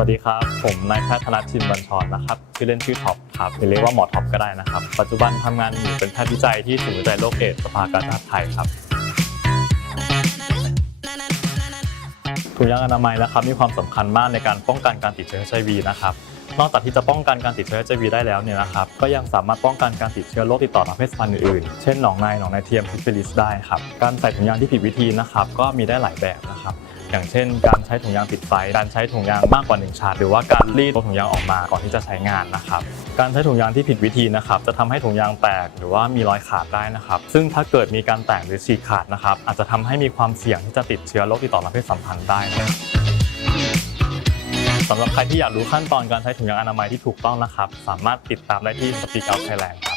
วัสดีครับ ผมนายแพทย์ธนชินบัญชรนะครับ ชื่อเล่นชื่อท็อปครับหรือเรียกว่าหมอท็อปก็ได้นะครับ ปัจจุบันทำงานอยู่เป็นแพทย์วิจัยที่ศูนย์วิจัยโรคเอดส์สภากาชาดไทยครับถุงยางอนามัยนะครับมีความสำคัญมากในการป้องกันการติดเชื้อ HIV นะครับ นอกจากที่จะป้องกันการติดเชื้อ HIV ได้แล้วเนี่ยนะครับ ก็ยังสามารถป้องกันการติดเชื้อโรคติดต่อทางเพศสัมพันธ์อื่นๆ เช่นหนองในหนองในเทียมซิฟิลิสได้ครับ การใส่ถุงยางที่ผิดวิธีนะครับ ก็มีได้หลายแบบนะครับ อย่างเช่น การใช้ถุงยางปิดไฟ การใช้ถุงยางมากกว่า1ชาร์จหรือว่าการรีดตัวถุงยางออกมาก่อนที่จะใช้งานนะครับการใช้ถุงยางที่ผิดวิธีนะครับจะทำให้ถุงยางแตกหรือว่ามีรอยขาดได้นะครับซึ่งถ้าเกิดมีการแตกหรือฉีกขาดนะครับอาจจะทำให้มีความเสี่ยงที่จะติดเชื้อโรคติดต่อทางเพศสัมพันธ์ได้นะสำหรับใครที่อยากรู้ขั้นตอนการใช้ถุงยางอนามัยที่ถูกต้องนะครับ สามารถติดตามได้ที่ Speak Out Thailand